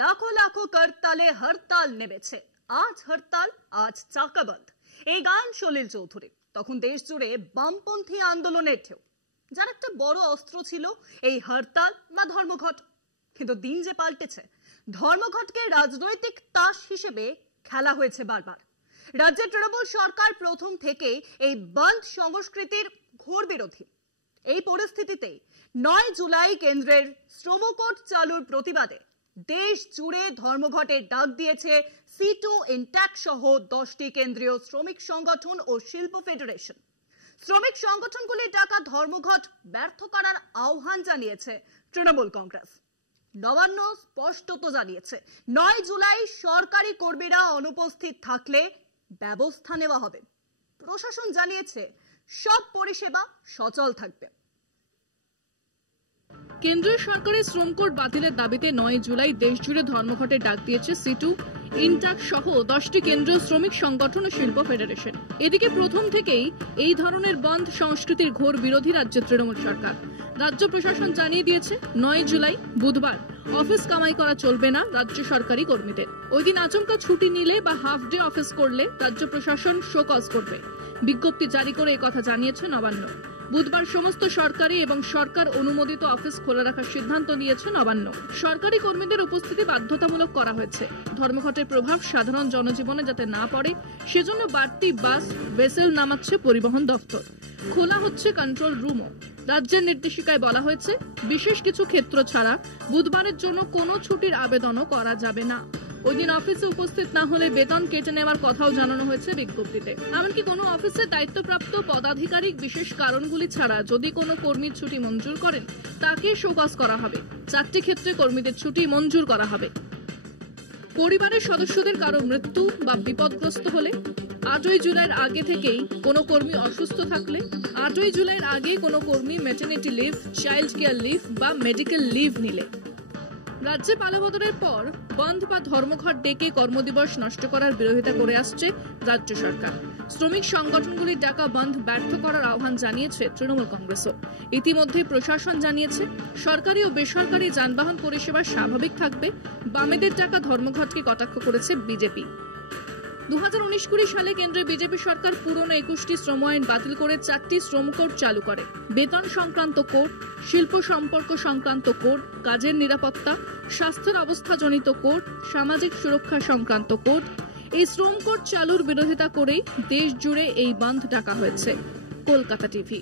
লাখো লাখো করতালে হরতাল নেমেছে। আজ হরতাল, আজ চাকা বন্ধ। এই গান সলিল চৌধুরী। তখন দেশ জুড়ে বামপন্থী আন্দোলনের ঢেউ, যার একটা বড় অস্ত্র ছিল এই হরতাল বা ধর্মঘট। কিন্তু দিন যে পাল্টেছে, ধর্মঘটকে রাজনৈতিক তাস হিসেবে খেলা হয়েছে বারবার। রাজ্যের তৃণমূল সরকার প্রথম থেকে এই বন্ধ সংস্কৃতির ঘোর বিরোধী। এই পরিস্থিতিতে 9 জুলাই কেন্দ্রের শ্রমকোড চালুর প্রতিবাদে দেশ জুড়ে ধর্মঘটের ডাক দিয়েছে সিটু, ইনট্যাক্ট সহ 10টি কেন্দ্রীয় শ্রমিক সংগঠন ও শিল্প ফেডারেশন। শ্রমিক সংগঠনগুলির ডাকা ধর্মঘট ব্যর্থ করার আহ্বান জানিয়েছে তৃণমূল কংগ্রেস। নবান্ন স্পষ্টত জানিয়েছে 9 জুলাই সরকারি কর্মীরা অনুপস্থিত থাকলে ব্যবস্থা নেওয়া হবে। প্রশাসন জানিয়েছে সব পরিষেবা সচল থাকবে। কেন্দ্রীয় সরকারের শ্রম কোড বাতিলের দাবিতে 9 জুলাই দেশজুড়ে ধর্মঘটের ডাক দিয়েছে সিটু, ইনট্যাক্ট সহ 10টি কেন্দ্রীয় শ্রমিক সংগঠন ও শিল্প ফেডারেশন। এদিকে প্রথম থেকেই এই ধরনের বন্ধ সংস্কৃতির ঘোর বিরোধী রাজ্যের তৃণমূল সরকার। রাজ্য প্রশাসন জানিয়ে দিয়েছে 9 জুলাই বুধবার অফিস কামাই করা চলবে না রাজ্য সরকারি কর্মীদের। ওই দিন আচমকা ছুটি নিলে বা হাফ ডে অফিস করলে রাজ্য প্রশাসন শোকজ করবে। বিজ্ঞপ্তি জারি করে একথা জানিয়েছে নবান্ন। বুধবার সমস্ত সরকারি এবং সরকার অনুমোদিত অফিস খোলা রাখার সিদ্ধান্ত নিয়েছে নবান্ন। সরকারি কর্মীদের উপস্থিতি বাধ্যতামূলক করা হয়েছে। ধর্মঘটের প্রভাব সাধারণ জনজীবনে যাতে না পড়ে সেজন্য বাড়তি বাস, ভেসেল নামাচ্ছে পরিবহন দফতর। খোলা হচ্ছে কন্ট্রোল রুমও। রাজ্যের নির্দেশিকায় বলা হয়েছে বিশেষ কিছু ক্ষেত্র ছাড়া বুধবারের জন্য কোনো ছুটির আবেদনও করা যাবে না। ওই দিন অফিসে উপস্থিত না হলে বেতন কেটে নেওয়ার কথাও জানানো হয়েছে বিজ্ঞপ্তিতে। এমনকি কোনো অফিসে দায়িত্বপ্রাপ্ত পদাধিকারিক বিশেষ কারণগুলি ছাড়া যদি কোনো কর্মীর ছুটি মঞ্জুর করেন তাকে শোকজ করা হবে। 4টি ক্ষেত্রে কর্মীদের ছুটি মঞ্জুর করা হবে। পরিবারের সদস্যদের কারো মৃত্যু বা বিপদগ্রস্ত হলে, 8ই জুলাইয়ের আগে থেকেই কোনো কর্মী অসুস্থ থাকলে, 8ই জুলাইয়ের আগে কোনো কর্মী maternity leave, child care leave বা মেডিকেল লিভ নিলে। রাজ্যে পালাবদলের পর বন্ধ বা ধর্মঘট ডেকে কর্মদিবস নষ্ট করার বিরোধিতা করে আসছে রাজ্য সরকার। শ্রমিক সংগঠনগুলির ডাকা বন্ধ ব্যর্থ করার আহ্বান জানিয়েছে তৃণমূল কংগ্রেসও। ইতিমধ্যে প্রশাসন জানিয়েছে সরকারি ও বেসরকারি যানবাহন পরিষেবা স্বাভাবিক থাকবে। বামেদের ডাকা ধর্মঘটকে কটাক্ষ করেছে বিজেপি। 2019-20 সালে কেন্দ্রের বিজেপি সরকার পুরনো 21টি শ্রম আইন বাতিল করে 4টি শ্রম কোড চালু করে। বেতন সংক্রান্ত কোড, শিল্প সম্পর্ক সংক্রান্ত কোড, কাজের নিরাপত্তা, স্বাস্থ্যের অবস্থাজনিত কোড, সামাজিক সুরক্ষা সংক্রান্ত কোড। এই শ্রম কোড চালুর বিরোধিতা করেই দেশ জুড়ে এই বন্ধ ডাকা হয়েছে। কলকাতা টিভি।